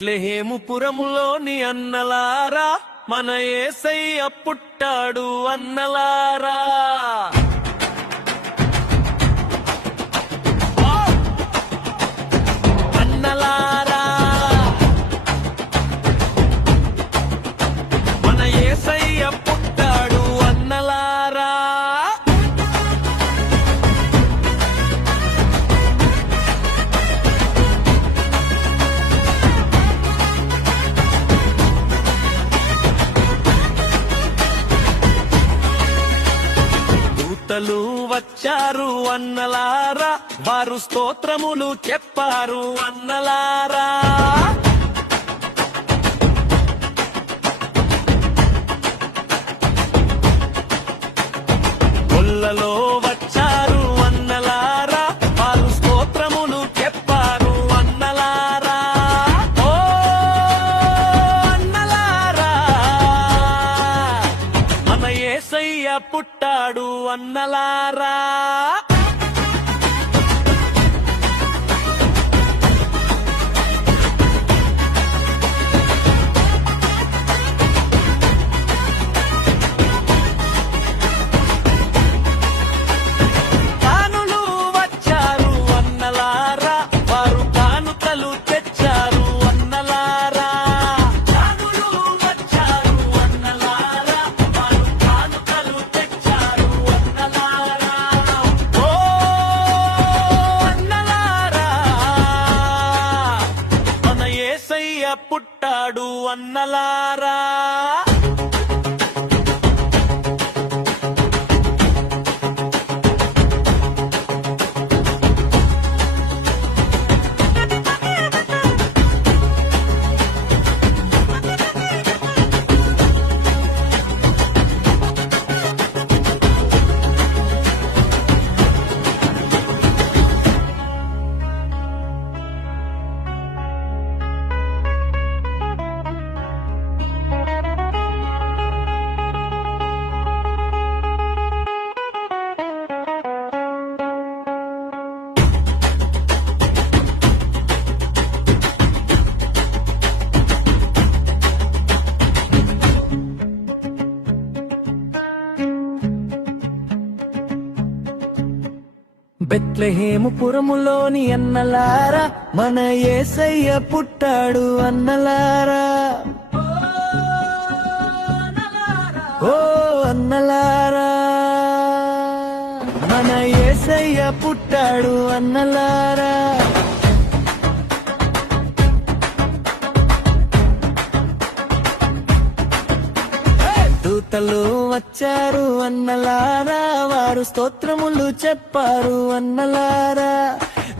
లెహేముపురములోని అన్నలారా మన ఏసయ్య పుట్టాడు అన్నలారా. దూతలు వచ్చారు అన్నలారా వారు స్తోత్రములు చెప్పారు అన్నలారా. వన్నలారా. పుట్టాడు అన్నలారా. బెత్లెహేముపురములోని అన్నలారా మన ఏసయ్య పుట్టాడు అన్నలారా. ఓ అన్నలారా మన ఏసయ్య పుట్టాడు అన్నలారా. కర్తలు వచ్చారు అన్నలారా వారు స్తోత్రములు చెప్పారు అన్నలారా.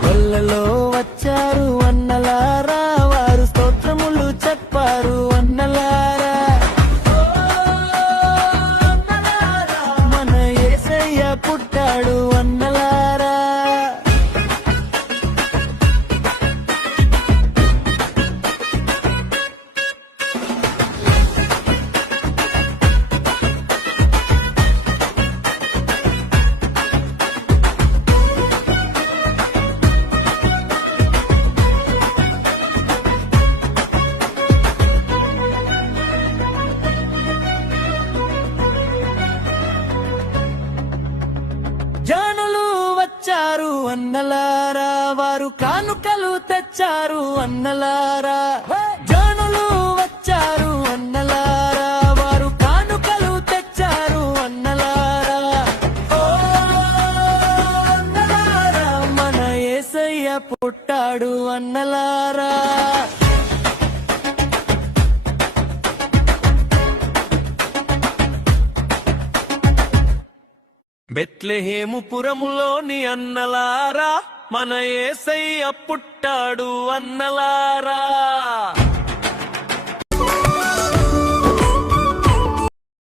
గొల్లలో వచ్చారు అన్నలారా వచ్చారు అన్నలారా వారు కానుకలు తెచ్చారు అన్నలారా. జనులు వచ్చారు అన్నలారా వారు కానుకలు తెచ్చారు అన్నలారా. అన్నలారా మన ఏసయ్య పుట్టాడు అన్నలారా. బెత్లెహేముపురములోని అన్నలారా మన ఏసయ్య పుట్టాడు అన్నలారా.